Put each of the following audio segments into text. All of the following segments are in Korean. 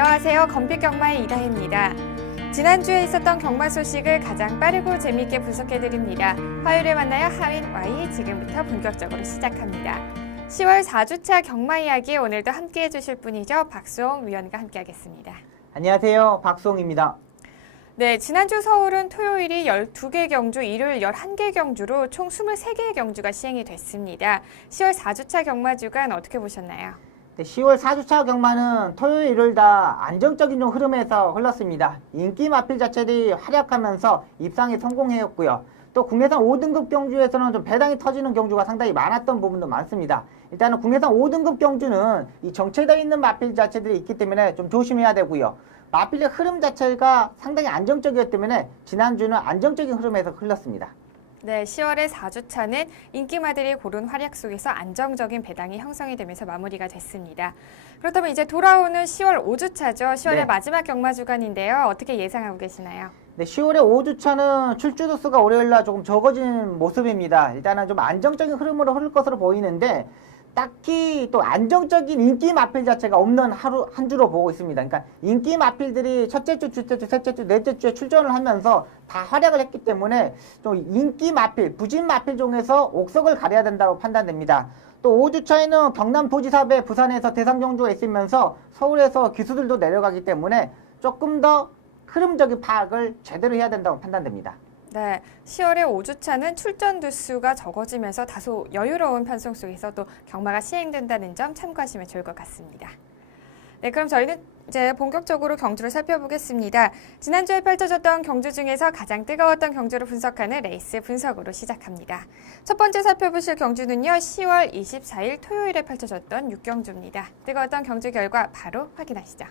안녕하세요. 건빛경마의 이다혜입니다. 지난주에 있었던 경마 소식을 가장 빠르고 재미있게 분석해드립니다. 화요일에 만나요. 하윈 Y 지금부터 본격적으로 시작합니다. 10월 4주차 경마 이야기 오늘도 함께해 주실 분이죠. 박수홍 위원과 함께하겠습니다. 안녕하세요. 박수홍입니다. 네, 지난주 서울은 토요일이 12개 경주, 일요일 11개 경주로 총 23개의 경주가 시행이 됐습니다. 10월 4주차 경마 주간 어떻게 보셨나요? 10월 4주차 경마는 토요일, 일요일 다 안정적인 흐름에서 흘렀습니다. 인기 마필 자체들이 활약하면서 입상에 성공했고요. 또 국내산 5등급 경주에서는 좀 배당이 터지는 경주가 상당히 많았던 부분도 많습니다. 일단은 국내산 5등급 경주는 이 정체되어 있는 마필 자체들이 있기 때문에 좀 조심해야 되고요. 마필의 흐름 자체가 상당히 안정적이었기 때문에 지난주는 안정적인 흐름에서 흘렀습니다. 네, 10월의 4주차는 인기마들이 고른 활약 속에서 안정적인 배당이 형성이 되면서 마무리가 됐습니다. 그렇다면 이제 돌아오는 10월 5주차죠. 10월의 네. 마지막 경마 주간인데요. 어떻게 예상하고 계시나요? 네, 10월의 5주차는 출주 수가 월요일날 조금 적어지는 모습입니다. 일단은 좀 안정적인 흐름으로 흐를 것으로 보이는데 딱히 또 안정적인 인기 마필 자체가 없는 한 주로 보고 있습니다. 그러니까 인기 마필들이 첫째 주, 둘째 주, 셋째 주, 넷째 주에 출전을 하면서 다 활약을 했기 때문에 좀 인기 마필, 부진 마필 중에서 옥석을 가려야 된다고 판단됩니다. 또 5주차에는 경남도지사배 부산에서 대상 경주가 있으면서 서울에서 기수들도 내려가기 때문에 조금 더 흐름적인 파악을 제대로 해야 된다고 판단됩니다. 네, 10월의 5주차는 출전 두수가 적어지면서 다소 여유로운 편성 속에서 또 경마가 시행된다는 점 참고하시면 좋을 것 같습니다. 네, 그럼 저희는 이제 본격적으로 경주를 살펴보겠습니다. 지난주에 펼쳐졌던 경주 중에서 가장 뜨거웠던 경주를 분석하는 레이스 분석으로 시작합니다. 첫 번째 살펴보실 경주는요, 10월 24일 토요일에 펼쳐졌던 6경주입니다. 뜨거웠던 경주 결과 바로 확인하시죠.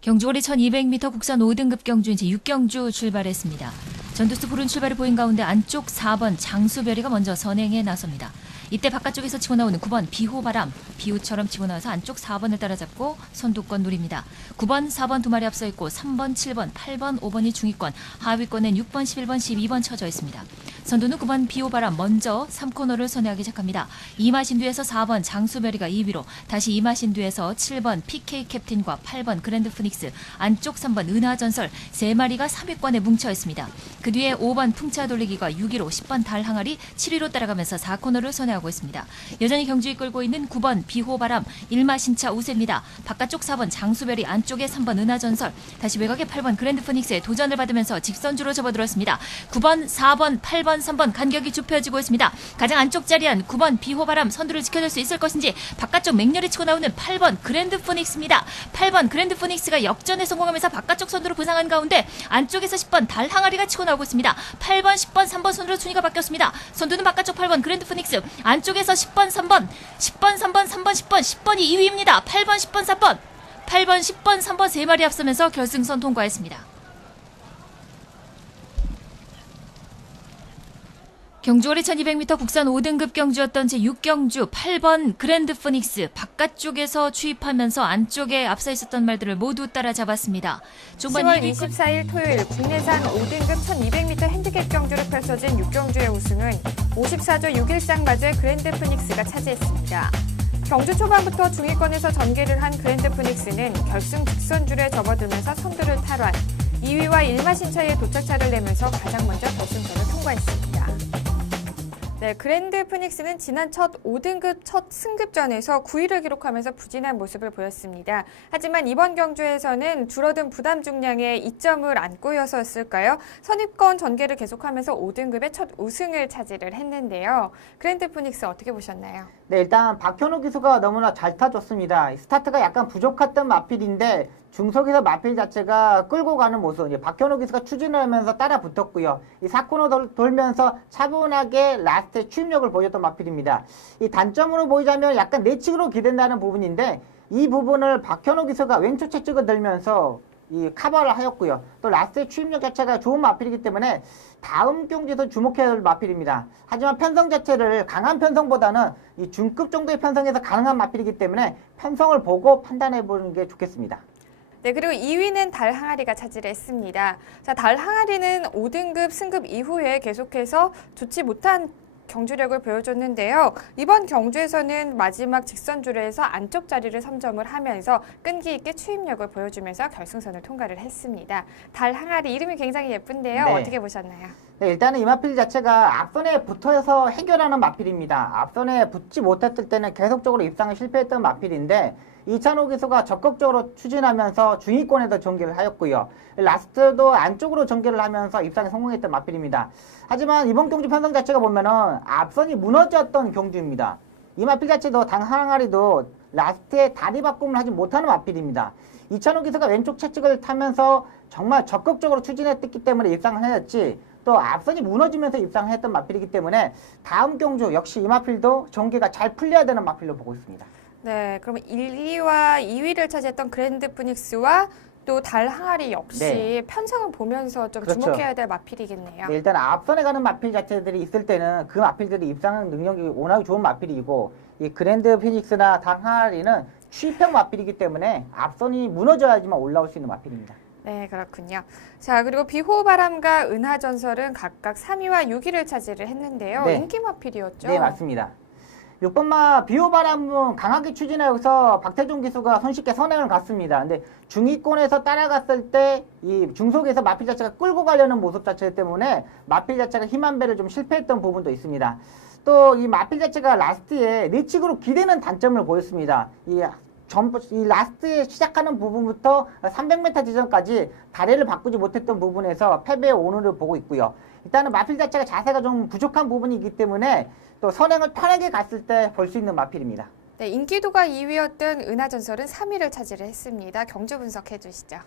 경주거리 1200m 국산 5등급 경주 이제 6경주 출발했습니다. 전투수 푸른 출발을 보인 가운데 안쪽 4번 장수별이가 먼저 선행에 나섭니다. 이때 바깥쪽에서 치고 나오는 9번 비호바람, 비호처럼 치고 나와서 안쪽 4번을 따라잡고 선두권 누립니다. 9번, 4번 두 마리 앞서 있고 3번, 7번, 8번, 5번이 중위권, 하위권엔 6번, 11번, 12번 쳐져 있습니다. 선두는 9번 비호바람 먼저 3코너를 선회하기 시작합니다. 이마신 뒤에서 4번 장수별이가 2위로 다시 이마신 뒤에서 7번 PK 캡틴과 8번 그랜드 피닉스, 안쪽 3번 은하전설 3마리가 3위권에 뭉쳐 있습니다. 그 뒤에 5번 풍차 돌리기가 6위로 10번 달항아리 7위로 따라가면서 4코너를 선회하고 있습니다. 여전히 경주 이끌고 있는 9번 비호바람 1마신차 우세입니다. 바깥쪽 4번 장수별이 안쪽에 3번 은하전설 다시 외곽에 8번 그랜드 피닉스의 도전을 받으면서 직선주로 접어들었습니다. 9번, 4번, 8번, 3번 간격이 좁혀지고 있습니다. 가장 안쪽 자리한 9번 비호바람 선두를 지켜줄 수 있을 것인지 바깥쪽 맹렬히 치고 나오는 8번 그랜드 피닉스입니다. 8번 그랜드 피닉스가 역전에 성공하면서 바깥쪽 선두로 부상한 가운데 안쪽에서 10번 달항아리가 치고 나오고 있습니다. 8번, 10번, 3번 선두로 순위가 바뀌었습니다. 선두는 바깥쪽 8번 그랜드 피닉스, 안쪽에서 10번, 3번, 10번, 3번, 3번, 10번, 10번이 2위입니다. 8번, 10번, 4번, 8번, 10번, 3번 3마리 앞서면서 결승선 통과했습니다. 경주거리 1200m 국산 5등급 경주였던 제6경주 8번 그랜드 피닉스 바깥쪽에서 추입하면서 안쪽에 앞서 있었던 말들을 모두 따라잡았습니다. 10월 24일 토요일 국내산 5등급 1200m 핸디캡 경주로 펼쳐진 6경주의 우승은 54조 6일장 마주의 그랜드 피닉스가 차지했습니다. 경주 초반부터 중위권에서 전개를 한 그랜드 피닉스는 결승 직선줄에 접어들면서 선두를 탈환, 2위와 1마신차의 도착차를 내면서 가장 먼저 결승선을 통과했습니다. 네, 그랜드 피닉스는 지난 첫 5등급 첫 승급전에서 9위를 기록하면서 부진한 모습을 보였습니다. 하지만 이번 경주에서는 줄어든 부담 중량에 이점을 안고여서였을까요? 선입권 전개를 계속하면서 5등급의 첫 우승을 차지를 했는데요. 그랜드 피닉스 어떻게 보셨나요? 네, 일단 박현우 기수가 너무나 잘 타줬습니다. 스타트가 약간 부족했던 마필인데 중속에서 마필 자체가 끌고 가는 모습, 박현우 기수가 추진을 하면서 따라 붙었고요. 이 4코너 돌면서 차분하게 라스트에 추임력을 보여줬던 마필입니다. 이 단점으로 보이자면 약간 내측으로 기댄다는 부분인데 이 부분을 박현우 기수가 왼쪽 채찍을 들면서 이 커버를 하였고요. 또 라스트의 추임력 자체가 좋은 마필이기 때문에 다음 경기에서 주목해야 할 마필입니다. 하지만 편성 자체를 강한 편성보다는 이 중급 정도의 편성에서 가능한 마필이기 때문에 편성을 보고 판단해 보는 게 좋겠습니다. 네, 그리고 2위는 달항아리가 차지를 했습니다. 자, 달항아리는 5등급 승급 이후에 계속해서 좋지 못한 경주력을 보여줬는데요. 이번 경주에서는 마지막 직선주로에서 안쪽 자리를 선점을 하면서 끈기 있게 추임력을 보여주면서 결승선을 통과를 했습니다. 달 항아리 이름이 굉장히 예쁜데요. 네. 어떻게 보셨나요? 네, 일단은 이 마필 자체가 앞선에 붙어서 해결하는 마필입니다. 앞선에 붙지 못했을 때는 계속적으로 입상을 실패했던 마필인데 이찬호 기수가 적극적으로 추진하면서 중위권에서 전개를 하였고요. 라스트도 안쪽으로 전개를 하면서 입상에 성공했던 마필입니다. 하지만 이번 경주 편성 자체가 보면은 앞선이 무너졌던 경주입니다. 이 마필 자체도 당 항아리도 라스트에 다리 바꿈을 하지 못하는 마필입니다. 이찬호 기수가 왼쪽 채찍을 타면서 정말 적극적으로 추진했기 때문에 입상을 하였지 또 앞선이 무너지면서 입상을 했던 마필이기 때문에 다음 경주 역시 이 마필도 전개가 잘 풀려야 되는 마필로 보고 있습니다. 네, 그러면 1, 2와 2위를 차지했던 그랜드 푸닉스와 또 달 항아리 역시 네. 편성을 보면서 좀 그렇죠. 주목해야 될 마필이겠네요. 네, 일단 앞선에 가는 마필 자체들이 있을 때는 그 마필들이 입상 능력이 워낙 좋은 마필이고 이 그랜드 피닉스나 당 항아리는 취평 마필이기 때문에 앞선이 무너져야지만 올라올 수 있는 마필입니다. 네, 그렇군요. 자, 그리고 비호바람과 은하전설은 각각 3위와 6위를 차지를 했는데요. 네. 인기 마필이었죠? 네, 맞습니다. 6번마 비호바람은 강하게 추진하여서 박태종 기수가 손쉽게 선행을 갔습니다. 근데 중위권에서 따라갔을 때 이 중속에서 마필 자체가 끌고 가려는 모습 자체 때문에 마필 자체가 힘한 배를 좀 실패했던 부분도 있습니다. 또 이 마필 자체가 라스트에 내측으로 기대는 단점을 보였습니다. 이 라스트에 시작하는 부분부터 300m 지점까지 다리를 바꾸지 못했던 부분에서 패배의 오늘을 보고 있고요. 일단은 마필 자체가 자세가 좀 부족한 부분이기 때문에 또 선행을 편하게 갔을 때 볼 수 있는 마필입니다. 네, 인기도가 2위였던 은하전설은 3위를 차지를 했습니다. 경주 분석해 주시죠.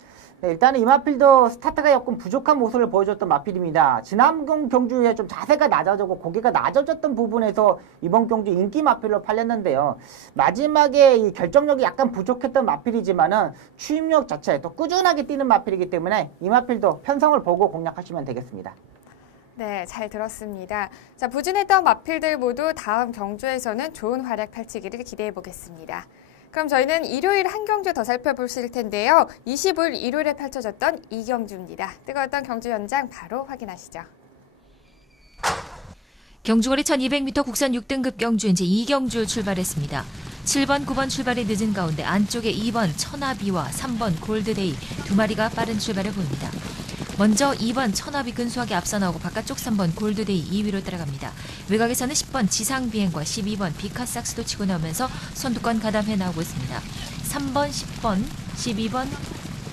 네, 일단은 이 마필도 스타트가 조금 부족한 모습을 보여줬던 마필입니다. 지난 경주에 좀 자세가 낮아졌고 고개가 낮아졌던 부분에서 이번 경주 인기 마필로 팔렸는데요. 마지막에 이 결정력이 약간 부족했던 마필이지만은 추임력 자체 또 꾸준하게 뛰는 마필이기 때문에 이 마필도 편성을 보고 공략하시면 되겠습니다. 네, 잘 들었습니다. 자, 부진했던 마필들 모두 다음 경주에서는 좋은 활약 펼치기를 기대해 보겠습니다. 그럼 저희는 일요일 한 경주 더 살펴보실 텐데요. 25일 일요일에 펼쳐졌던 이 경주입니다. 뜨거웠던 경주 현장 바로 확인하시죠. 경주거리 1200m 국산 6등급 경주 이제 2경주 출발했습니다. 7번, 9번 출발이 늦은 가운데 안쪽에 2번 천하비와 3번 골드데이 두 마리가 빠른 출발을 보입니다. 먼저 2번 천하비 근소하게 앞서 나오고 바깥쪽 3번 골드데이 2위로 따라갑니다. 외곽에서는 10번 지상비행과 12번 비카삭스도 치고 나오면서 선두권 가담해 나오고 있습니다. 3번, 10번, 12번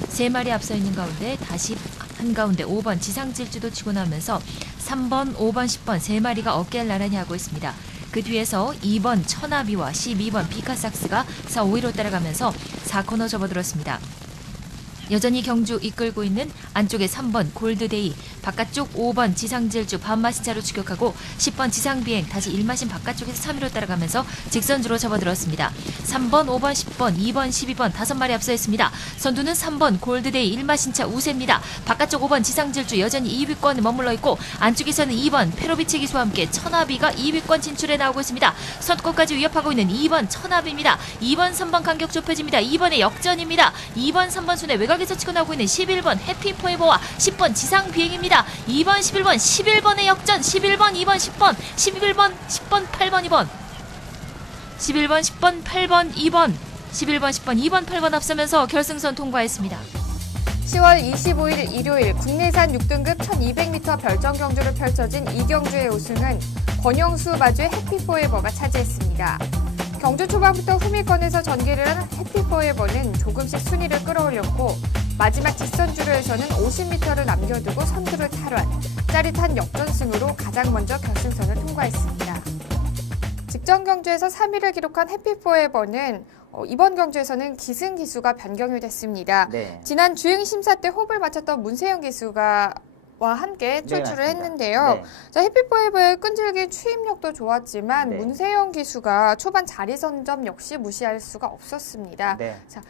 세 마리 앞서 있는 가운데 다시 한가운데 5번 지상질주도 치고 나오면서 3번, 5번, 10번 세 마리가 어깨를 나란히 하고 있습니다. 그 뒤에서 2번 천하비와 12번 비카삭스가 4, 5위로 따라가면서 4코너 접어들었습니다. 여전히 경주 이끌고 있는 안쪽에 3번 골드데이, 바깥쪽 5번 지상질주 반마신차로 추격하고 10번 지상비행 다시 1마신 바깥쪽에서 3위로 따라가면서 직선주로 접어들었습니다. 3번, 5번, 10번, 2번, 12번 5마리 앞서 있습니다. 선두는 3번 골드데이 1마신차 우세입니다. 바깥쪽 5번 지상질주 여전히 2위권에 머물러 있고 안쪽에서는 2번 페로비치 기수와 함께 천하비가 2위권 진출해 나오고 있습니다. 선두권까지 위협하고 있는 2번 천하비입니다. 2번, 3번 간격 좁혀집니다. 2번의 역전입니다. 2번, 3번 순에 외곽에서 치고 나오고 있는 11번 해피포에버와 10번 지상비행입니다. 2번, 11번, 11번의 역전, 11번, 2번, 10번, 11번, 10번, 8번, 2번, 11번, 10번, 8번, 2번, 11번, 10번, 2번, 8번 앞서면서 결승선 통과했습니다. 10월 25일 일요일 국내산 6등급 1200m 별정 경주를 펼쳐진 이 경주의 우승은 권영수 마주의 해피포에버가 차지했습니다. 경주 초반부터 후미권에서 전개를 한 해피포에버는 조금씩 순위를 끌어올렸고 마지막 직선주로에서는 50m를 남겨두고 선두를 탈환, 짜릿한 역전승으로 가장 먼저 결승선을 통과했습니다. 직전 경주에서 3위를 기록한 해피포에버는 이번 경주에서는 기승 기수가 변경이 됐습니다. 네. 지난 주행 심사 때 호흡을 맞췄던 문세영 기수가 와 함께 출출을 맞습니다. 했는데요. 네. 자, 해피포에버의 끈질긴 추임력도 좋았지만 네. 문세영 기수가 초반 자리 선점 역시 무시할 수가 없었습니다. 네. 자,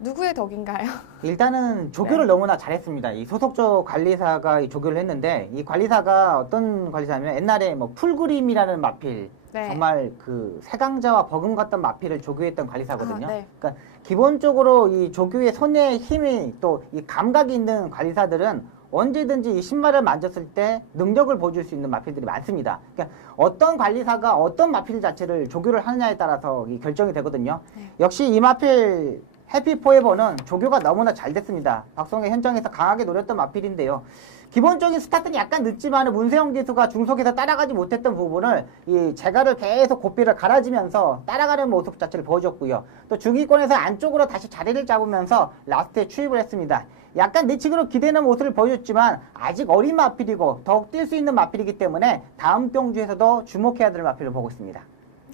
누구의 덕인가요? 일단은 조교를 네. 너무나 잘했습니다. 이 소속조 관리사가 이 조교를 했는데 이 관리사가 어떤 관리사냐면 옛날에 뭐 풀그림이라는 마필 네. 정말 그 세강자와 버금 같던 마필을 조교했던 관리사거든요. 아, 네. 그러니까 기본적으로 이 조교의 손에 힘이 또 이 감각이 있는 관리사들은 언제든지 이 신발을 만졌을 때 능력을 보여줄 수 있는 마필들이 많습니다. 그러니까 어떤 관리사가 어떤 마필 자체를 조교를 하느냐에 따라서 이 결정이 되거든요. 역시 이 마필 해피포에버는 조교가 너무나 잘 됐습니다. 박성의 현장에서 강하게 노렸던 마필인데요. 기본적인 스타트는 약간 늦지만 문세영 기수가 중속에서 따라가지 못했던 부분을 이 제가를 계속 고삐를 갈아지면서 따라가는 모습 자체를 보여줬고요. 또 중위권에서 안쪽으로 다시 자리를 잡으면서 라스트에 추입을 했습니다. 약간 내측으로 기대는 모습을 보여줬지만 아직 어린 마필이고 더욱 뛸 수 있는 마필이기 때문에 다음 경주에서도 주목해야 될 마필을 보고 있습니다.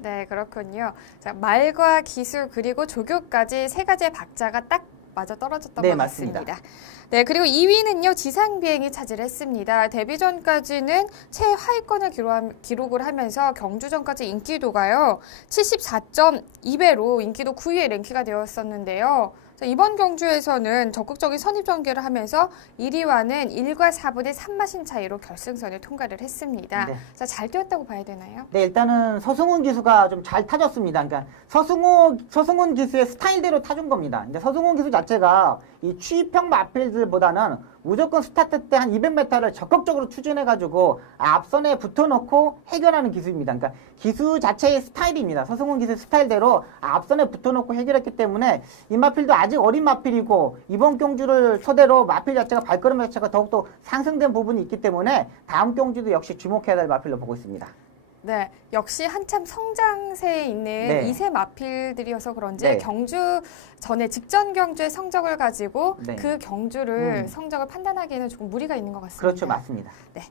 네, 그렇군요. 자, 말과 기술 그리고 조교까지 세 가지의 박자가 딱 맞아 떨어졌던 네, 것 맞습니다. 같습니다. 네, 그리고 2위는요, 지상비행이 차지를 했습니다. 데뷔 전까지는 최하위권을 기록을 하면서 경주 전까지 인기도가요, 74.2배로 인기도 9위에 랭크가 되었었는데요. 자, 이번 경주에서는 적극적인 선입 전개를 하면서 1위와는 1과 4분의 3마신 차이로 결승선을 통과를 했습니다. 네. 자, 잘 뛰었다고 봐야 되나요? 네, 일단은 서승훈 기수가 좀 잘 타줬습니다. 그러니까 서승훈 기수의 스타일대로 타준 겁니다. 이제 서승훈 기수 자체가 이 취입형 마필들보다는 무조건 스타트 때 한 200m를 적극적으로 추진해가지고 앞선에 붙어놓고 해결하는 기수입니다. 그러니까 기수 자체의 스타일입니다. 서승훈 기수 스타일대로 앞선에 붙어놓고 해결했기 때문에 이 마필도 아직 어린 마필이고 이번 경주를 토대로 마필 자체가 발걸음 자체가 더욱더 상승된 부분이 있기 때문에 다음 경주도 역시 주목해야 될 마필로 보고 있습니다. 네, 역시 한참 성장세에 있는 네. 2세 마필들이어서 그런지 네. 경주 전에 직전 경주의 성적을 가지고 네. 그 경주를 성적을 판단하기에는 조금 무리가 있는 것 같습니다. 그렇죠, 맞습니다. 네.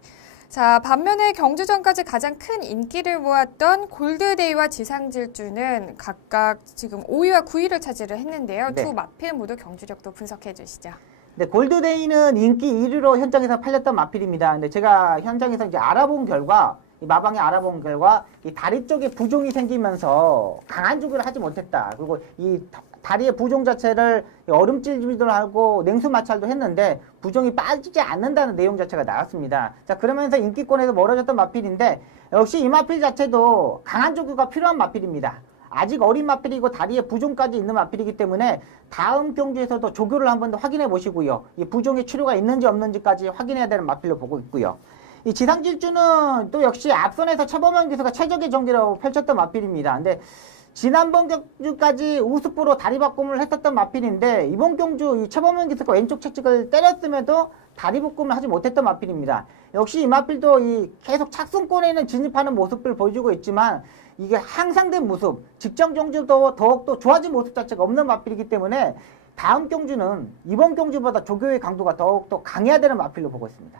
자, 반면에 경주 전까지 가장 큰 인기를 모았던 골드데이와 지상질주는 각각 지금 5위와 9위를 차지를 했는데요. 네. 두 마필 모두 경주력도 분석해 주시죠. 네, 골드데이는 인기 1위로 현장에서 팔렸던 마필입니다. 근데 제가 현장에서 이제 알아본 결과, 이 마방에 알아본 결과, 이 다리 쪽에 부종이 생기면서 강한 조교를 하지 못했다. 그리고 이 다리의 부종 자체를 얼음찜질도 하고 냉수 마찰도 했는데 부종이 빠지지 않는다는 내용 자체가 나왔습니다. 자, 그러면서 인기권에서 멀어졌던 마필인데 역시 이 마필 자체도 강한 조교가 필요한 마필입니다. 아직 어린 마필이고 다리에 부종까지 있는 마필이기 때문에 다음 경주에서도 조교를 한 번 더 확인해 보시고요. 이 부종의 치료가 있는지 없는지까지 확인해야 되는 마필로 보고 있고요. 이 지상질주는 또 역시 앞선에서 최범현 기수가 최적의 경기로 펼쳤던 마필입니다. 근데 지난번 경주까지 우습부로 다리 바꿈을 했었던 마필인데 이번 경주 이 최범현 기수가 왼쪽 채찍을 때렸음에도 다리 바꿈을 하지 못했던 마필입니다. 역시 이 마필도 이 계속 착승권에는 진입하는 모습을 보여주고 있지만 이게 향상된 모습, 직전 경주도 더욱더 좋아진 모습 자체가 없는 마필이기 때문에 다음 경주는 이번 경주보다 조교의 강도가 더욱더 강해야 되는 마필로 보고 있습니다.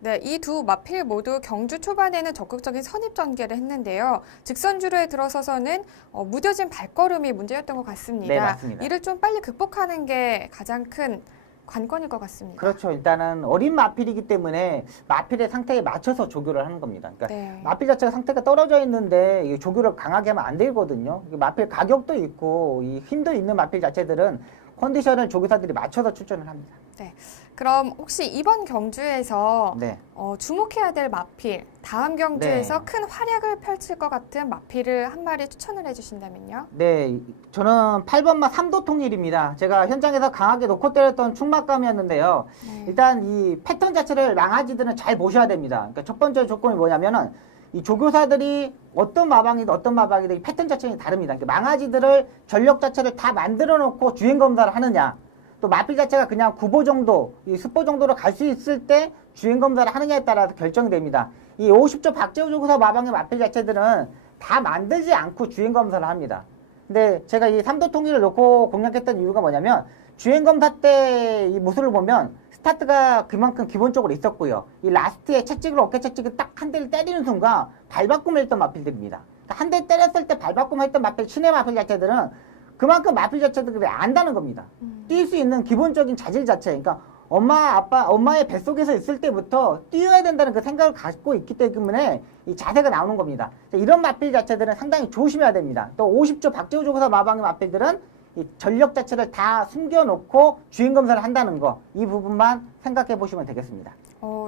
네, 이 두 마필 모두 경주 초반에는 적극적인 선입 전개를 했는데요. 직선주로에 들어서서는 무뎌진 발걸음이 문제였던 것 같습니다. 네, 맞습니다. 이를 좀 빨리 극복하는 게 가장 큰 관건일 것 같습니다. 그렇죠. 일단은 어린 마필이기 때문에 마필의 상태에 맞춰서 조교를 하는 겁니다. 그러니까 네. 마필 자체가 상태가 떨어져 있는데 이 조교를 강하게 하면 안 되거든요. 마필 가격도 있고 이 힘도 있는 마필 자체들은 컨디션을 조교사들이 맞춰서 출전을 합니다. 네. 그럼 혹시 이번 경주에서 네. 주목해야 될 마필, 다음 경주에서 네. 큰 활약을 펼칠 것 같은 마필을 한 마리 추천을 해주신다면요? 네, 저는 8번마 삼도통일입니다. 제가 현장에서 강하게 놓고 때렸던 충막감이었는데요. 네. 일단 이 패턴 자체를 망아지들은 잘 보셔야 됩니다. 그러니까 첫 번째 조건이 뭐냐면은 이 조교사들이 어떤 마방이든 이 패턴 자체는 다릅니다. 그러니까 망아지들을 전력 자체를 다 만들어 놓고 주행 검사를 하느냐, 또 마필 자체가 그냥 9보 정도, 이 10보 정도로 갈 수 있을 때 주행 검사를 하느냐에 따라서 결정이 됩니다. 이 50조 박재호 조교사 마방의 마필 자체들은 다 만들지 않고 주행 검사를 합니다. 근데 제가 이 삼도통일을 놓고 공략했던 이유가 뭐냐면 주행 검사 때 이 모습을 보면 스타트가 그만큼 기본적으로 있었고요. 이 라스트에 채찍을 어깨 채찍을 딱 한 대를 때리는 순간 발바꿈을 했던 마필들입니다. 한 대 때렸을 때 발바꿈을 했던 마필, 신의 마필 자체들은 그만큼 마필 자체들이 안다는 겁니다. 뛸 수 있는 기본적인 자질 자체. 그러니까 엄마의 뱃속에서 있을 때부터 뛰어야 된다는 그 생각을 갖고 있기 때문에 이 자세가 나오는 겁니다. 이런 마필 자체들은 상당히 조심해야 됩니다. 또 50조 박재호 조교사 마방의 마필들은 이 전력 자체를 다 숨겨놓고 주행 검사를 한다는 거, 이 부분만 생각해 보시면 되겠습니다.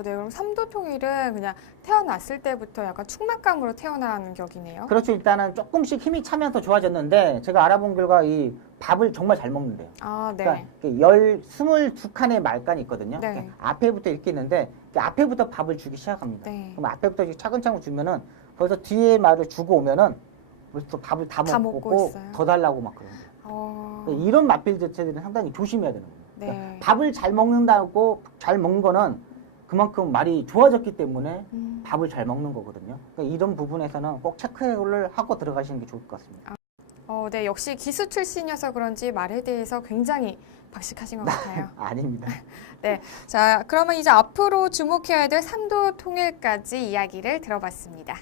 네. 그럼 삼도통일은 그냥 태어났을 때부터 약간 충만감으로 태어난 격이네요. 그렇죠. 일단은 조금씩 힘이 차면서 좋아졌는데 제가 알아본 결과 이 밥을 정말 잘 먹는데요. 아, 네. 그러니까 22칸의 말간이 있거든요. 네. 그러니까 앞에부터 이렇게 있는데 앞에부터 밥을 주기 시작합니다. 네. 그럼 앞에부터 이렇게 차근차근 주면은 벌써 뒤에 말을 주고 오면은 벌써 밥을 다 다 먹고 먹고 있어요? 더 달라고 막 그러는 거예요. 그러니까 이런 마필 자체들은 상당히 조심해야 되는 거예요. 그러니까 네. 밥을 잘 먹는다고 잘 먹는 거는 그만큼 말이 좋아졌기 때문에 밥을 잘 먹는 거거든요. 그러니까 이런 부분에서는 꼭 체크를 하고 들어가시는 게 좋을 것 같습니다. 네. 역시 기수 출신이어서 그런지 말에 대해서 굉장히 박식하신 것 같아요. 아닙니다. 네. 자, 그러면 이제 앞으로 주목해야 될 삼도 통일까지 이야기를 들어봤습니다.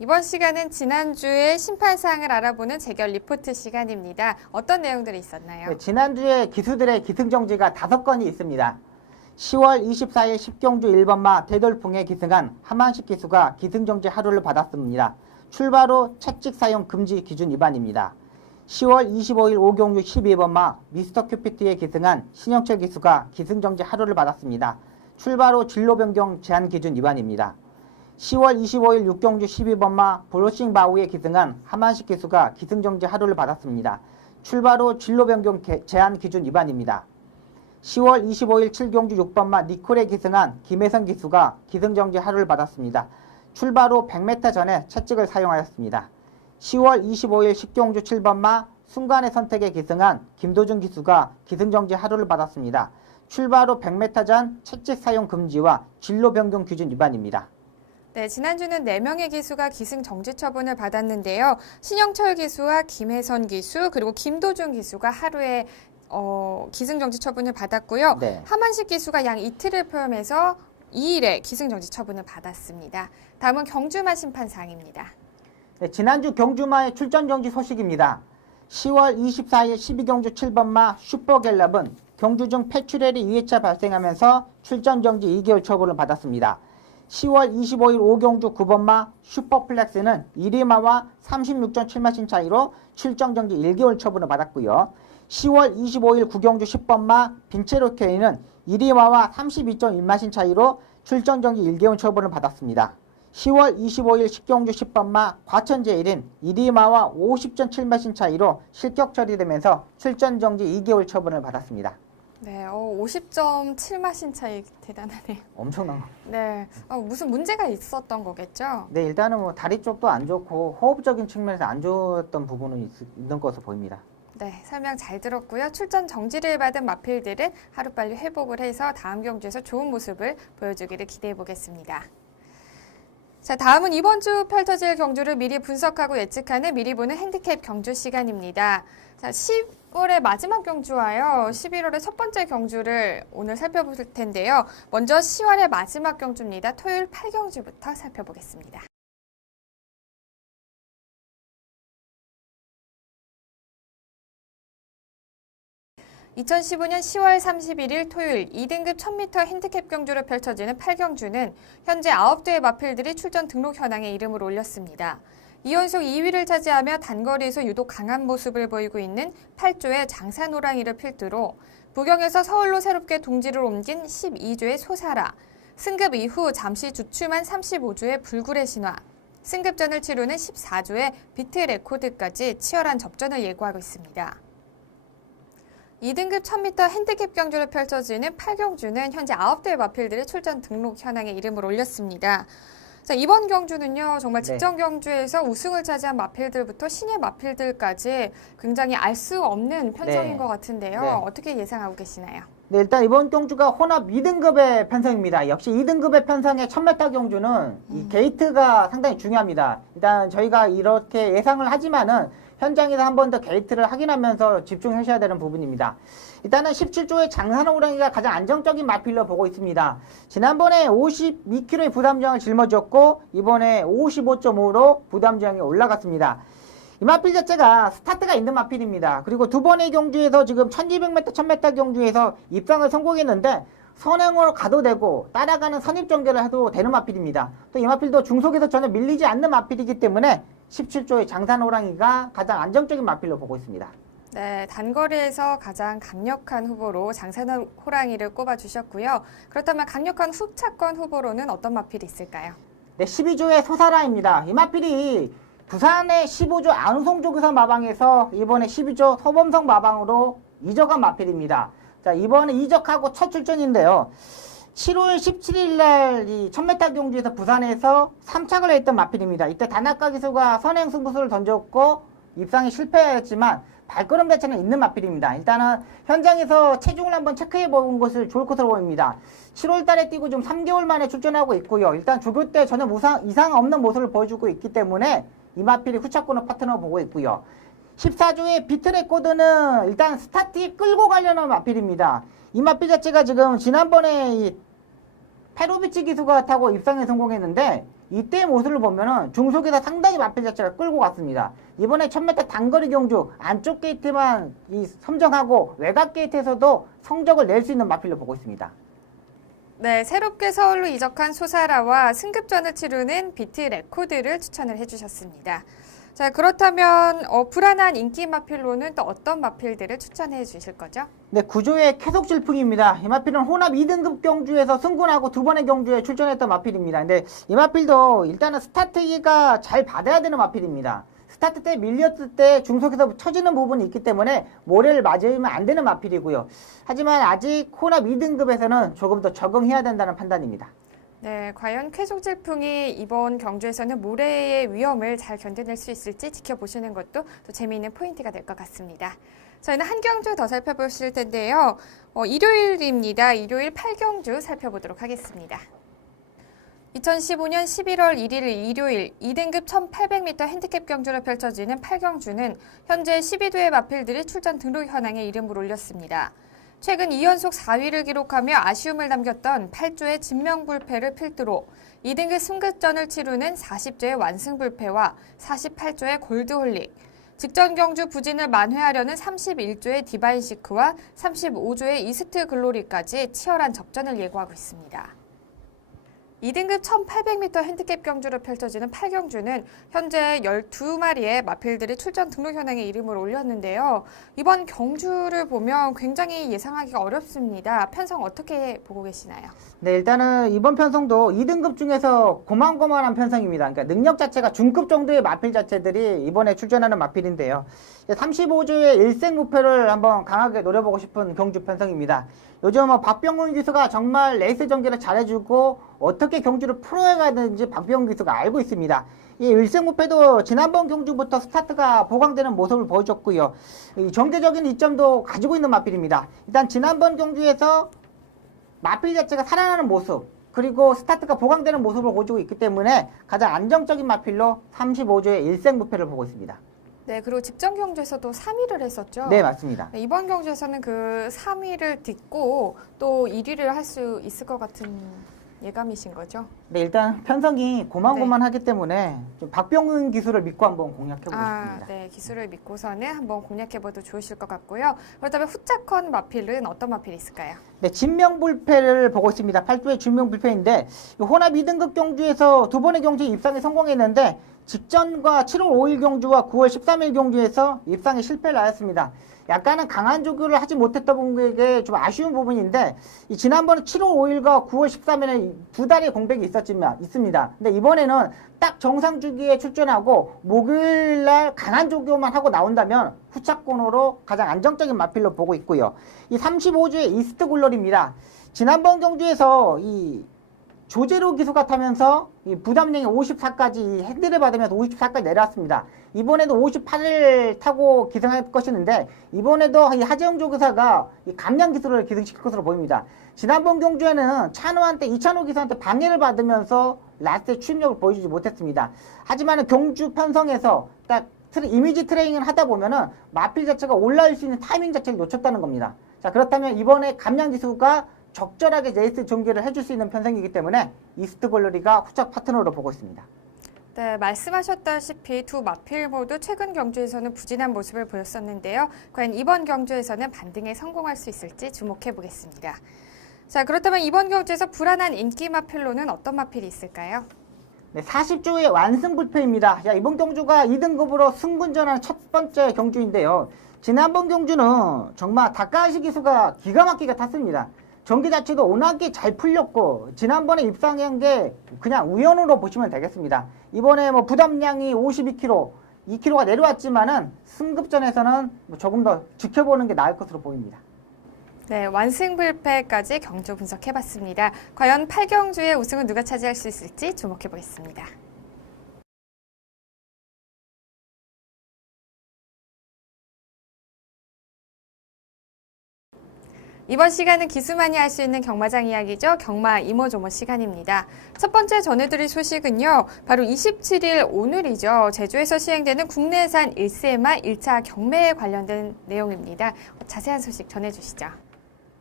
이번 시간은 지난주의 심판사항을 알아보는 재결 리포트 시간입니다. 어떤 내용들이 있었나요? 네, 지난주에 기수들의 기승정지가 5건이 있습니다. 10월 24일 10경주 1번마 대돌풍에 기승한 하만식 기수가 기승정지 하루를 받았습니다. 출발 후 채찍 사용 금지 기준 위반입니다. 10월 25일 5경주 12번마 미스터 큐피트에 기승한 신영철 기수가 기승정지 하루를 받았습니다. 출발 후 진로 변경 제한 기준 위반입니다. 10월 25일 6경주 12번마 볼로싱 바우에 기승한 하만식 기수가 기승정지 하루를 받았습니다. 출발 후 진로 변경 제한 기준 위반입니다. 10월 25일 7경주 6번마 니콜에 기승한 김혜선 기수가 기승정지 하루를 받았습니다. 출발 후 100m 전에 채찍을 사용하였습니다. 10월 25일 10경주 7번마 순간의 선택에 기승한 김도준 기수가 기승정지 하루를 받았습니다. 출발 후 100m 전 채찍 사용 금지와 진로 변경 기준 위반입니다. 네, 지난주는 4명의 기수가 기승 정지 처분을 받았는데요. 신영철 기수와 김혜선 기수 그리고 김도준 기수가 하루에 기승 정지 처분을 받았고요. 네. 하만식 기수가 양 이틀을 포함해서 2일에 기승 정지 처분을 받았습니다. 다음은 경주마 심판사항입니다. 네, 지난주 경주마의 출전 정지 소식입니다. 10월 24일 12경주 7번마 슈퍼갤럽은 경주 중 폐출혈이 2회차 발생하면서 출전 정지 2개월 처분을 받았습니다. 10월 25일 5경주 9번마 슈퍼플렉스는 1위마와 36.7마신 차이로 출전 정지 1개월 처분을 받았고요. 10월 25일 9경주 10번마 빈체로케이는 1위마와 32.1마신 차이로 출전 정지 1개월 처분을 받았습니다. 10월 25일 10경주 10번마 과천제일은 1위마와 50.7마신 차이로 실격 처리되면서 출전 정지 2개월 처분을 받았습니다. 네, 50.7마신 차이 대단하네요. 엄청난 거. 네, 무슨 문제가 있었던 거겠죠? 네, 일단은 뭐 다리 쪽도 안 좋고 호흡적인 측면에서 안 좋았던 부분은 있는 것으로 보입니다. 네, 설명 잘 들었고요. 출전 정지를 받은 마필들은 하루빨리 회복을 해서 다음 경주에서 좋은 모습을 보여주기를 기대해 보겠습니다. 자, 다음은 이번 주 펼쳐질 경주를 미리 분석하고 예측하는 미리 보는 핸디캡 경주 시간입니다. 자, 10월의 마지막 경주와요. 11월의 첫 번째 경주를 오늘 살펴볼 텐데요. 먼저 10월의 마지막 경주입니다. 토요일 8경주부터 살펴보겠습니다. (2015년 10월 31일) 토요일 2등급 1000m 핸디캡 경주로 펼쳐지는 8경주는 현재 9대의 마필들이 출전 등록 현황에 이름을 올렸습니다. 2연속 2위를 차지하며 단거리에서 유독 강한 모습을 보이고 있는 8조의 장산호랑이를 필두로 부경에서 서울로 새롭게 둥지를 옮긴 12조의 소사라, 승급 이후 잠시 주춤한 35조의 불굴의 신화, 승급전을 치르는 14조의 비트 레코드까지 치열한 접전을 예고하고 있습니다. 2등급 1000m 핸디캡 경주로 펼쳐지는 8경주는 현재 9대의 마필들이 출전 등록 현황에 이름을 올렸습니다. 자, 이번 경주는요, 정말 직전 경주에서 우승을 차지한 마필들부터 신예 마필들까지 굉장히 알 수 없는 편성인 것 같은데요. 네. 어떻게 예상하고 계시나요? 네, 일단 이번 경주가 혼합 2등급의 편성입니다. 역시 2등급의 편성의 1000m 경주는 이 게이트가 상당히 중요합니다. 일단 저희가 이렇게 예상을 하지만은 현장에서 한 번 더 게이트를 확인하면서 집중하셔야 되는 부분입니다. 일단은 17조의 장산호랑이가 가장 안정적인 마필로 보고 있습니다. 지난번에 52kg의 부담저항을 짊어졌고 이번에 55.5로 부담저항이 올라갔습니다. 이 마필 자체가 스타트가 있는 마필입니다. 그리고 두 번의 경주에서 지금 1200m, 1000m 경주에서 입상을 성공했는데 선행으로 가도 되고 따라가는 선입 정제를 해도 되는 마필입니다. 또 이 마필도 중속에서 전혀 밀리지 않는 마필이기 때문에 17조의 장산호랑이가 가장 안정적인 마필로 보고 있습니다. 네, 단거리에서 가장 강력한 후보로 장산 호랑이를 꼽아주셨고요. 그렇다면 강력한 후차권 후보로는 어떤 마필이 있을까요? 네, 12조의 소사라입니다. 이 마필이 부산의 15조 안우성조교사 마방에서 이번에 12조 서범성 마방으로 이적한 마필입니다. 자, 이번에 이적하고 첫 출전인데요. 7월 17일 날 이 1000m 경주에서 부산에서 3착을 했던 마필입니다. 이때 다나카 기수가 선행 승부수를 던졌고 입상에 실패했지만 발걸음 자체는 있는 마필입니다. 일단은 현장에서 체중을 한번 체크해 본 것을 좋을 것으로 보입니다. 7월 달에 뛰고 좀 3개월 만에 출전하고 있고요. 일단 조교 때 전혀 이상 없는 모습을 보여주고 있기 때문에 이 마필이 후차권을 파트너 보고 있고요. 14조의 비트레코드는 일단 스타트에 끌고 가려는 마필입니다. 이 마필 자체가 지금 지난번에 이 페로비치 기수가 타고 입상에 성공했는데 이때의 모습을 보면은 중속에서 상당히 마필 자체가 끌고 갔습니다. 이번에 1000m 단거리 경주 안쪽 게이트만 섬정하고 외곽 게이트에서도 성적을 낼 수 있는 마필로 보고 있습니다. 네, 새롭게 서울로 이적한 소사라와 승급전을 치르는 비트 레코드를 추천을 해주셨습니다. 자, 그렇다면 불안한 인기 마필로는 또 어떤 마필들을 추천해 주실 거죠? 네, 9조의 계속 질풍입니다. 이 마필은 혼합 2등급 경주에서 승군하고 두 번의 경주에 출전했던 마필입니다. 근데 이 마필도 일단은 스타트기가 잘 받아야 되는 마필입니다. 스타트 때 밀렸을 때 중속에서 처지는 부분이 있기 때문에 모래를 맞으면 안 되는 마필이고요. 하지만 아직 혼합 2등급에서는 조금 더 적응해야 된다는 판단입니다. 네, 과연 쾌속질풍이 이번 경주에서는 모래의 위험을 잘 견뎌낼 수 있을지 지켜보시는 것도 또 재미있는 포인트가 될 것 같습니다. 저희는 한 경주 더 살펴보실 텐데요. 일요일입니다. 일요일 8경주 살펴보도록 하겠습니다. 2015년 11월 1일 일요일 2등급 1800m 핸디캡 경주로 펼쳐지는 8경주는 현재 12도의 마필들이 출전 등록 현황에 이름을 올렸습니다. 최근 2연속 4위를 기록하며 아쉬움을 남겼던 8조의 진명불패를 필두로 2등급 승급전을 치르는 40조의 완승불패와 48조의 골드홀릭, 직전 경주 부진을 만회하려는 31조의 디바인시크와 35조의 이스트 글로리까지 치열한 접전을 예고하고 있습니다. 2등급 1800m 핸디캡 경주로 펼쳐지는 8경주는 현재 12마리의 마필들이 출전 등록 현황에 이름을 올렸는데요. 이번 경주를 보면 굉장히 예상하기가 어렵습니다. 편성 어떻게 보고 계시나요? 네, 일단은 이번 편성도 2등급 중에서 고만고만한 편성입니다. 그러니까 능력 자체가 중급 정도의 마필 자체들이 이번에 출전하는 마필인데요. 35조의 일생무패를 한번 강하게 노려보고 싶은 경주 편성입니다. 요즘 박병훈 기수가 정말 레이스 전개를 잘해주고 어떻게 경주를 풀어야 되는지 박병훈 기수가 알고 있습니다. 이 일생무패도 지난번 경주부터 스타트가 보강되는 모습을 보여줬고요. 이 전개적인 이점도 가지고 있는 마필입니다. 일단 지난번 경주에서 마필 자체가 살아나는 모습 그리고 스타트가 보강되는 모습을 보여주고 있기 때문에 가장 안정적인 마필로 35조의 일생무패를 보고 있습니다. 네, 그리고 직전 경주에서도 3위를 했었죠. 네, 맞습니다. 네, 이번 경주에서는 그 3위를 딛고 또 1위를 할 수 있을 것 같은 예감이신 거죠? 네, 일단 편성이 고만고만하기 때문에 좀 박병훈 기수를 믿고 한번 공략해보고 싶습니다. 네, 기술을 믿고서는 한번 공략해봐도 좋으실 것 같고요. 그렇다면 후차컨 마필은 어떤 마필이 있을까요? 네, 진명불패를 보고 있습니다. 8조의 진명불패인데 혼합 2등급 경주에서 두 번의 경주에 입상에 성공했는데 직전과 7월 5일 경주와 9월 13일 경주에서 입상에 실패를 하였습니다. 약간은 강한 조교를 하지 못했던 분에게 좀 아쉬운 부분인데 지난번에 7월 5일과 9월 13일에 두 달의 공백이 있습니다. 근데 이번에는 딱 정상 주기에 출전하고 목요일날 강한 조교만 하고 나온다면 후차권으로 가장 안정적인 마필로 보고 있고요. 이 35조의 이스트 글로리입니다. 지난번 경주에서 이 조제로 기수가 타면서 이 부담량이 54까지 핸들을 받으면서 54까지 내려왔습니다. 이번에도 58을 타고 기승할 것이는데 이번에도 이 하재영 조교사가 이 감량 기술을 기승시킬 것으로 보입니다. 지난번 경주에는 이찬호 기수한테 방해를 받으면서 라스트 추임력을 보여주지 못했습니다. 하지만 경주 편성에서 딱 이미지 트레이닝을 하다 보면은 마필 자체가 올라올 수 있는 타이밍 자체를 놓쳤다는 겁니다. 자, 그렇다면 이번에 감량 기수가 적절하게 레이스 전개를 해줄 수 있는 편성이기 때문에 이스트 글로리가 후착 파트너로 보고 있습니다. 네, 말씀하셨다시피 두 마필 모두 최근 경주에서는 부진한 모습을 보였었는데요. 과연 이번 경주에서는 반등에 성공할 수 있을지 주목해 보겠습니다. 자, 그렇다면 이번 경주에서 불안한 인기 마필로는 어떤 마필이 있을까요? 네, 40조의 완승불패입니다. 자, 이번 경주가 2등급으로 승분전한 첫 번째 경주인데요. 지난번 경주는 정말 다카하시 기수가 기가 막히게 탔습니다. 전기 자체도 워낙에 잘 풀렸고 지난번에 입상한 게 그냥 우연으로 보시면 되겠습니다. 이번에 뭐 부담량이 52kg, 2kg가 내려왔지만은 승급전에서는 뭐 조금 더 지켜보는 게 나을 것으로 보입니다. 네, 완승불패까지 경주 분석해봤습니다. 과연 8경주의 우승은 누가 차지할 수 있을지 주목해보겠습니다. 이번 시간은 기수만이 할 수 있는 경마장 이야기죠. 경마 이모저모 시간입니다. 첫 번째 전해드릴 소식은요. 바로 27일 오늘이죠. 제주에서 시행되는 국내산 1세마 1차 경매에 관련된 내용입니다. 자세한 소식 전해주시죠.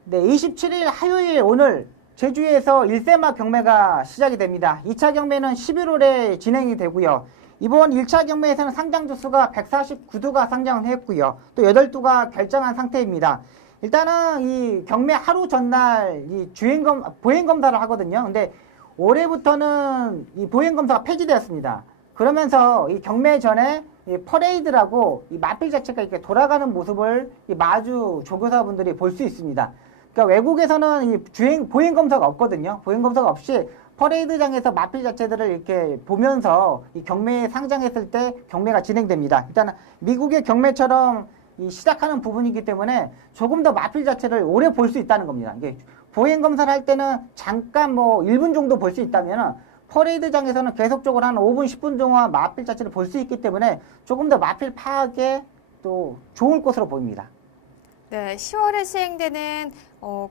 네, 27일 화요일 오늘 제주에서 1세마 경매가 시작이 됩니다. 2차 경매는 11월에 진행이 되고요. 이번 1차 경매에서는 상장주 수가 149두가 상장을 했고요. 또 8두가 결정한 상태입니다. 일단은 이 경매 하루 전날 이 보행 검사를 하거든요. 근데 올해부터는 이 보행 검사가 폐지되었습니다. 그러면서 이 경매 전에 이 퍼레이드라고 이 마필 자체가 이렇게 돌아가는 모습을 이 마주 조교사분들이 볼 수 있습니다. 그러니까 외국에서는 이 보행 검사가 없거든요. 보행 검사가 없이 퍼레이드장에서 마필 자체들을 이렇게 보면서 이 경매에 상장했을 때 경매가 진행됩니다. 일단은 미국의 경매처럼 이 시작하는 부분이기 때문에 조금 더 마필 자체를 오래 볼 수 있다는 겁니다. 이게 보행 검사를 할 때는 잠깐 뭐 1분 정도 볼 수 있다면은 퍼레이드장에서는 계속적으로 한 5분, 10분 동안 마필 자체를 볼 수 있기 때문에 조금 더 마필 파악에 또 좋을 것으로 보입니다. 네, 10월에 시행되는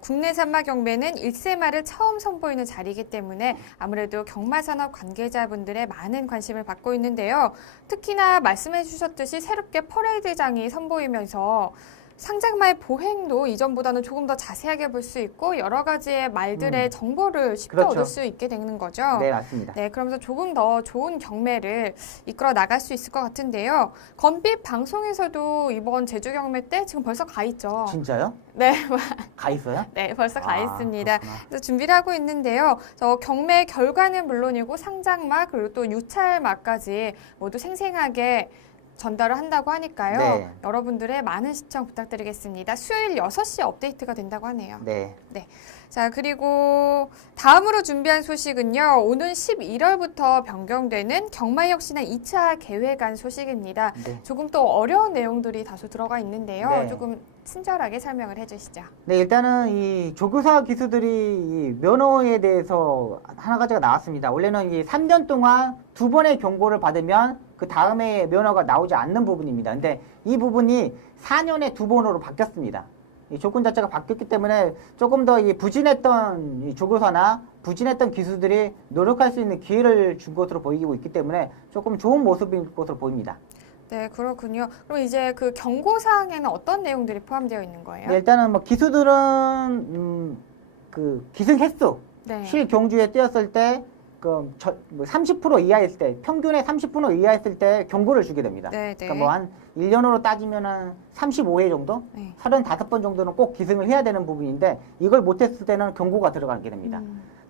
국내 산마 경매는 1세마를 처음 선보이는 자리이기 때문에 아무래도 경마산업 관계자분들의 많은 관심을 받고 있는데요. 특히나 말씀해 주셨듯이 새롭게 퍼레이드장이 선보이면서 상장마의 보행도 이전보다는 조금 더 자세하게 볼 수 있고 여러 가지의 말들의 정보를 쉽게 그렇죠. 얻을 수 있게 되는 거죠. 네, 맞습니다. 네, 그러면서 조금 더 좋은 경매를 이끌어 나갈 수 있을 것 같은데요. 건빛 방송에서도 이번 제주 경매 때 지금 벌써 가 있죠. 진짜요? 네, 가 있어요? 네, 벌써 가 있습니다. 그렇구나. 그래서 준비를 하고 있는데요. 저 경매 결과는 물론이고 상장마 그리고 또 유찰마까지 모두 생생하게 전달을 한다고 하니까요. 네. 여러분들의 많은 시청 부탁드리겠습니다. 수요일 6시 업데이트가 된다고 하네요. 네. 자, 그리고 다음으로 준비한 소식은요. 오는 11월부터 변경되는 경마혁신화 2차 계획안 소식입니다. 네. 조금 또 어려운 내용들이 다소 들어가 있는데요. 네. 조금 친절하게 설명을 해주시죠. 네, 일단은 이 조교사 기수들이 이 면허에 대해서 하나 가지가 나왔습니다. 원래는 이 3년 동안 2번의 경고를 받으면 그 다음에 면허가 나오지 않는 부분입니다. 근데 이 부분이 4년에 2번으로 바뀌었습니다. 이 조건 자체가 바뀌었기 때문에 조금 더 이 부진했던 이 조교사나 부진했던 기수들이 노력할 수 있는 기회를 준 것으로 보이고 있기 때문에 조금 좋은 모습인 것으로 보입니다. 네, 그렇군요. 그럼 이제 그 경고사항에는 어떤 내용들이 포함되어 있는 거예요? 네, 일단은 뭐 기수들은 그 기승 횟수 네. 실 경주에 뛰었을 때 그 30% 이하였을 때 평균의 30% 이하였을 때 경고를 주게 됩니다. 네, 네. 그러니까 뭐 한 1년으로 따지면은 35회 정도, 네. 35번 정도는 꼭 기승을 해야 되는 부분인데 이걸 못했을 때는 경고가 들어가게 됩니다.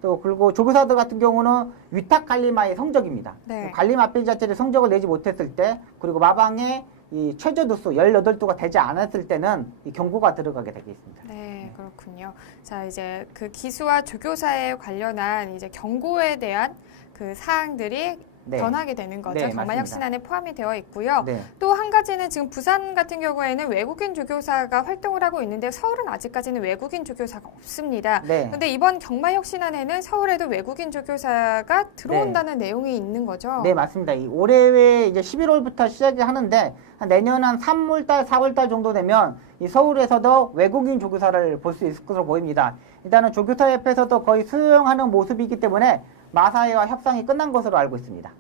또 그리고 조교사들 같은 경우는 위탁 관리마의 성적입니다. 네. 관리 마필 자체를 성적을 내지 못했을 때 그리고 마방에 이 최저 두수 18두가 되지 않았을 때는 이 경고가 들어가게 되겠습니다. 네, 그렇군요. 자, 이제 그 기수와 조교사에 관련한 이제 경고에 대한 그 사항들이 네. 변하게 되는 거죠. 네, 경마혁신안에 포함이 되어 있고요. 네. 또 한 가지는 지금 부산 같은 경우에는 외국인 조교사가 활동을 하고 있는데 서울은 아직까지는 외국인 조교사가 없습니다. 네. 근데 이번 경마혁신안에는 서울에도 외국인 조교사가 들어온다는 내용이 있는 거죠. 네, 맞습니다. 이 올해 이제 11월부터 시작이 하는데 한 내년 한 3월달, 4월달 정도 되면 이 서울에서도 외국인 조교사를 볼 수 있을 것으로 보입니다. 일단은 조교사협회에서도 거의 수용하는 모습이기 때문에 마사회와 협상이 끝난 것으로 알고 있습니다.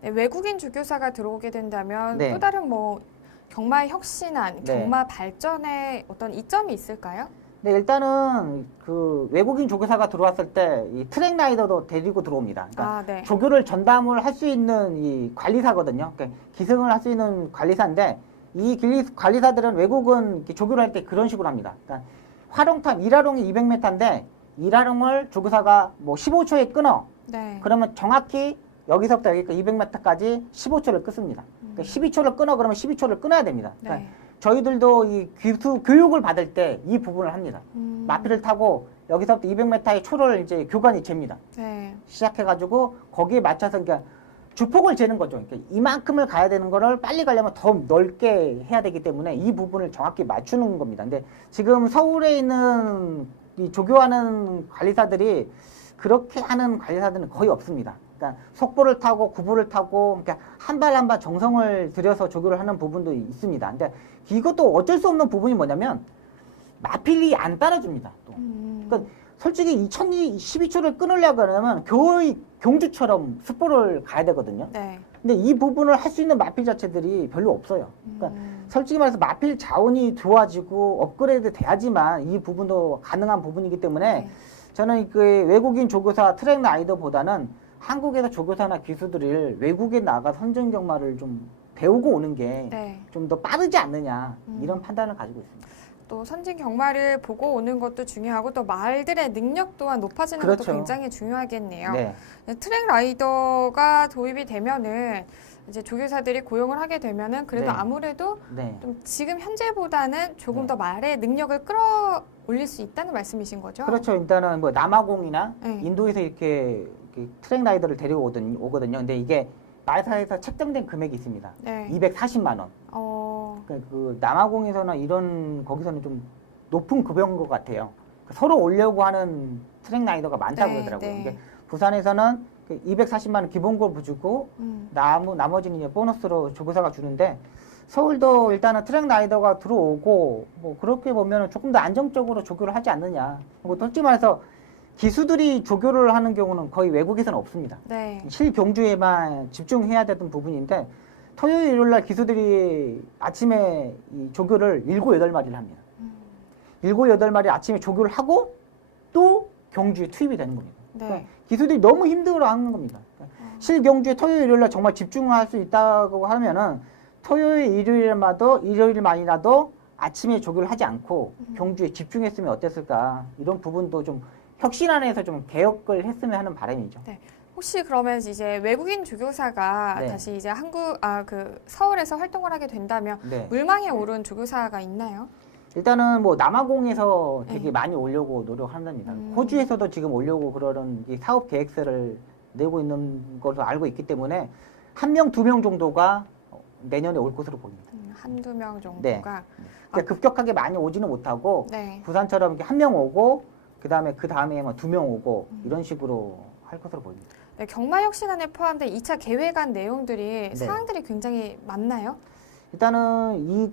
네, 외국인 조교사가 들어오게 된다면 네. 또 다른 뭐 경마 혁신안, 네. 경마 발전에 어떤 이점이 있을까요? 네, 일단은 그 외국인 조교사가 들어왔을 때 이 트랙 라이더도 데리고 들어옵니다. 그러니까 아, 네. 조교를 전담을 할 수 있는 이 관리사거든요. 그러니까 기승을 할 수 있는 관리사인데 이 관리사들은 외국은 이렇게 조교를 할 때 그런 식으로 합니다. 그러니까 활용탄 1화롱이 200m인데 1화롱을 조교사가 뭐 15초에 끊어. 네. 그러면 정확히 여기서부터 여기까지 200m까지 15초를 끊습니다. 그러니까 12초를 끊어 그러면 12초를 끊어야 됩니다. 그러니까 네. 저희들도 이 기수 교육을 받을 때 이 부분을 합니다. 음. 마피를 타고 여기서부터 200m의 초를 이제 교관이 잽니다. 네. 시작해가지고 거기에 맞춰서 그러니까 주폭을 재는 거죠. 그러니까 이만큼을 가야 되는 거를 빨리 가려면 더 넓게 해야 되기 때문에 이 부분을 정확히 맞추는 겁니다. 근데 지금 서울에 있는 이 조교하는 관리사들이 그렇게 하는 관리사들은 거의 없습니다. 그러니까 속보를 타고 구보를 타고 그러니까 한 발 한 발 정성을 들여서 조교를 하는 부분도 있습니다. 근데 이것도 어쩔 수 없는 부분이 뭐냐면 마필이 안 따라줍니다. 또. 그러니까 솔직히 2012초를 끊으려고 하면 거의 경주처럼 습보를 가야 되거든요. 네. 근데 이 부분을 할 수 있는 마필 자체들이 별로 없어요. 그러니까 솔직히 말해서 마필 자원이 좋아지고 업그레이드 돼야지만 이 부분도 가능한 부분이기 때문에 네. 저는 그 외국인 조교사 트랙 라이더보다는 한국에서 조교사나 기수들을 외국에 나가 선전 경마를 좀 배우고 오는 게 좀 더 네. 빠르지 않느냐 이런 판단을 가지고 있습니다. 또 선진 경마를 보고 오는 것도 중요하고 또 말들의 능력 또한 높아지는 것도 그렇죠. 굉장히 중요하겠네요. 네. 트랙 라이더가 도입이 되면은 이제 조교사들이 고용을 하게 되면은 그래도 네. 아무래도 네. 좀 지금 현재보다는 조금 네. 더 말의 능력을 끌어올릴 수 있다는 말씀이신 거죠? 그렇죠. 일단은 뭐 남아공이나 네. 인도에서 이렇게 트랙 라이더를 데리고 오거든요. 근데 이게 마사에서 책정된 금액이 있습니다. 네. 240만 원. 그 남아공에서는 이런 거기서는 좀 높은 급여인 것 같아요. 서로 오려고 하는 트랙 라이더가 많다고 네, 그러더라고요. 네. 이게 부산에서는 240만 원 기본급 주고 나머지는 이제 보너스로 조교사가 주는데 서울도 일단은 트랙 라이더가 들어오고 뭐 그렇게 보면 조금 더 안정적으로 조교를 하지 않느냐. 그리고 솔직히 말해서 기수들이 조교를 하는 경우는 거의 외국에서는 없습니다. 네. 실경주에만 집중해야 되던 부분인데 토요일, 일요일날 기수들이 아침에 이 조교를 7, 8마리를 합니다. 7, 8마리 아침에 조교를 하고 또 경주에 투입이 되는 겁니다. 네. 그러니까 기수들이 너무 힘들어하는 겁니다. 그러니까 실경주에 토요일, 일요일날 정말 집중할 수 있다고 하면은 토요일, 일요일만이라도 아침에 조교를 하지 않고 경주에 집중했으면 어땠을까 이런 부분도 좀 혁신안에서 좀 개혁을 했으면 하는 바람이죠. 혹시 그러면 이제 외국인 조교사가 네. 다시 이제 서울에서 활동을 하게 된다면 네. 물망에 오른 조교사가 있나요? 일단은 뭐 남아공에서 되게 네. 많이 오려고 노력한답니다. 호주에서도 지금 오려고 그러는 이 사업 계획서를 내고 있는 것으로 알고 있기 때문에 1명, 2명 정도가 내년에 올 것으로 보입니다. 한두 명 정도가. 그러니까 급격하게 많이 오지는 못하고 네. 부산처럼 이렇게 1명 오고 그 다음에 뭐 2명 오고 이런 식으로 할 것으로 보입니다. 네, 경마혁신안에 포함된 2차 계획안 내용들이 네. 사항들이 굉장히 많나요? 일단은 이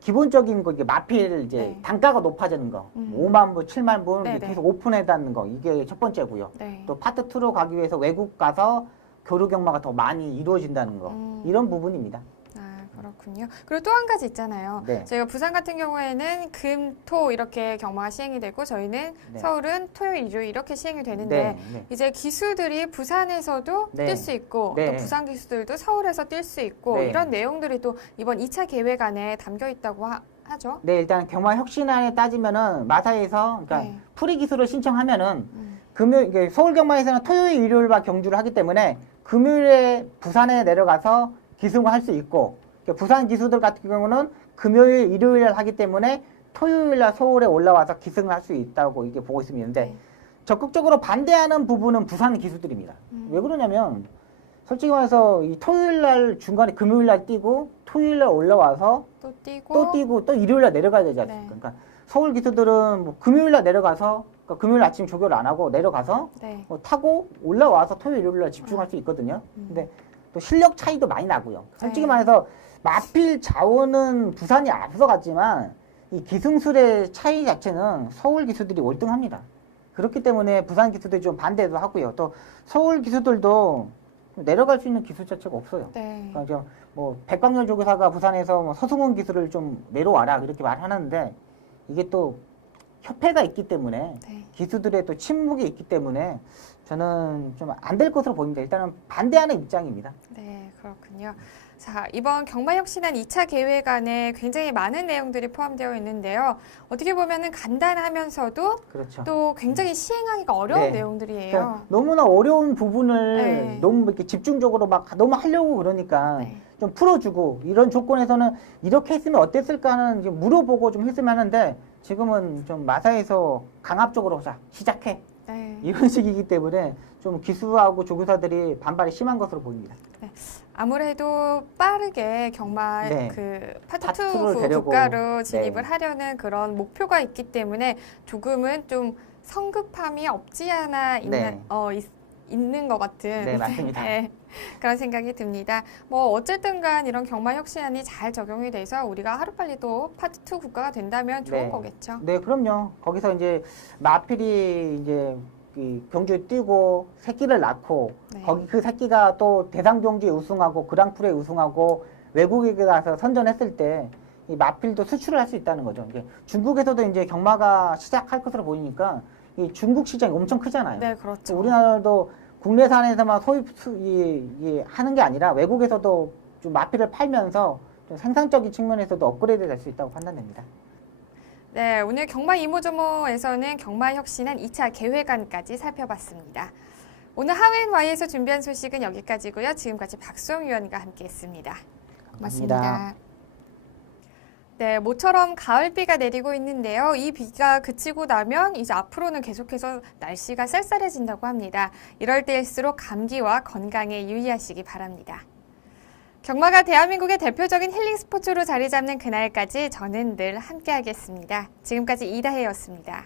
기본적인 거 이게 마필 이제 네. 단가가 높아지는 거 5만 부, 7만 부 네, 계속 오픈해다는 거 이게 첫 번째고요. 네. 또 파트 2로 가기 위해서 외국 가서 교류 경마가 더 많이 이루어진다는 거 이런 부분입니다. 그렇군요. 그리고 또 한 가지 있잖아요. 네. 저희가 부산 같은 경우에는 금, 토 이렇게 경마가 시행이 되고 저희는 네. 서울은 토요일, 일요일 이렇게 시행이 되는데 네. 이제 기수들이 부산에서도 네. 뛸 수 있고 네. 또 부산 기수들도 서울에서 뛸 수 있고 네. 이런 내용들이 또 이번 2차 계획안에 담겨 있다고 하죠. 네, 일단 경마 혁신안에 따지면은 마사에서 그러니까 네. 프리 기수를 신청하면은 이게 서울 경마에서는 토요일, 일요일만 경주를 하기 때문에 금요일에 부산에 내려가서 기수를 할 수 있고 부산 기수들 같은 경우는 금요일, 일요일 하기 때문에 토요일날 서울에 올라와서 기승을 할 수 있다고 이게 보고 있습니다. 네. 적극적으로 반대하는 부분은 부산 기수들입니다. 왜 그러냐면 솔직히 말해서 이 토요일날 중간에 금요일날 뛰고 토요일날 올라와서 또 뛰고 또 일요일날 내려가야 되지 않습니까? 네. 그러니까 서울 기수들은 뭐 금요일날 내려가서 그러니까 금요일 아침 조교를 안 하고 내려가서 네. 뭐 타고 올라와서 토요일, 일요일날 집중할 수 있거든요. 근데 또 실력 차이도 많이 나고요. 솔직히 네. 말해서 마필 자원은 부산이 앞서갔지만 이 기승술의 차이 자체는 서울 기수들이 월등합니다. 그렇기 때문에 부산 기수들이 좀 반대도 하고요. 또 서울 기수들도 내려갈 수 있는 기수 자체가 없어요. 네. 그러니까 뭐 백광열 조교사가 부산에서 뭐 서승훈 기수를 좀 내려와라 그렇게 말하는데 이게 또 협회가 있기 때문에 네. 기수들의 또 침묵이 있기 때문에 저는 좀 안 될 것으로 보입니다. 일단은 반대하는 입장입니다. 네, 그렇군요. 자, 이번 경마혁신안 2차 계획안에 굉장히 많은 내용들이 포함되어 있는데요. 어떻게 보면은 간단하면서도 그렇죠. 또 굉장히 시행하기가 어려운 네. 내용들이에요. 그러니까 너무나 어려운 부분을 네. 너무 이렇게 집중적으로 막 너무 하려고 그러니까 네. 좀 풀어주고 이런 조건에서는 이렇게 했으면 어땠을까 하는 이제 물어보고 좀 했으면 하는데 지금은 좀 마사에서 강압적으로 자 시작해 네. 이런 식이기 때문에 좀 기수하고 조교사들이 반발이 심한 것으로 보입니다. 아무래도 빠르게 경마 네. 그 파트 파트 투를 2 되려고. 국가로 진입을 네. 하려는 그런 목표가 있기 때문에 조금은 좀 성급함이 없지 않아 네. 있는 것 같은 네, 맞습니다. 네, 그런 생각이 듭니다. 뭐 어쨌든 간 이런 경마 혁신안이 잘 적용이 돼서 우리가 하루빨리 또 파트 2 국가가 된다면 좋은 네. 거겠죠. 네, 그럼요. 거기서 이제 마필이 이제 이 경주에 뛰고 새끼를 낳고 네. 거기 그 새끼가 또 대상 경주에 우승하고 그랑프리에 우승하고 외국에 가서 선전했을 때 이 마필도 수출을 할 수 있다는 거죠. 이제 중국에서도 이제 경마가 시작할 것으로 보이니까 이 중국 시장이 엄청 크잖아요. 네, 그렇죠. 우리나라도 국내산에서만 하는 게 아니라 외국에서도 좀 마필을 팔면서 좀 생산적인 측면에서도 업그레이드 될 수 있다고 판단됩니다. 네, 오늘 경마 이모저모에서는 경마 혁신안 2차 계획안까지 살펴봤습니다. 오늘 하웬와이에서 준비한 소식은 여기까지고요. 지금까지 박수영 위원과 함께했습니다. 고맙습니다. 감사합니다. 네, 모처럼 가을비가 내리고 있는데요. 이 비가 그치고 나면 이제 앞으로는 계속해서 날씨가 쌀쌀해진다고 합니다. 이럴 때일수록 감기와 건강에 유의하시기 바랍니다. 경마가 대한민국의 대표적인 힐링 스포츠로 자리 잡는 그날까지 저는 늘 함께하겠습니다. 지금까지 이다혜였습니다.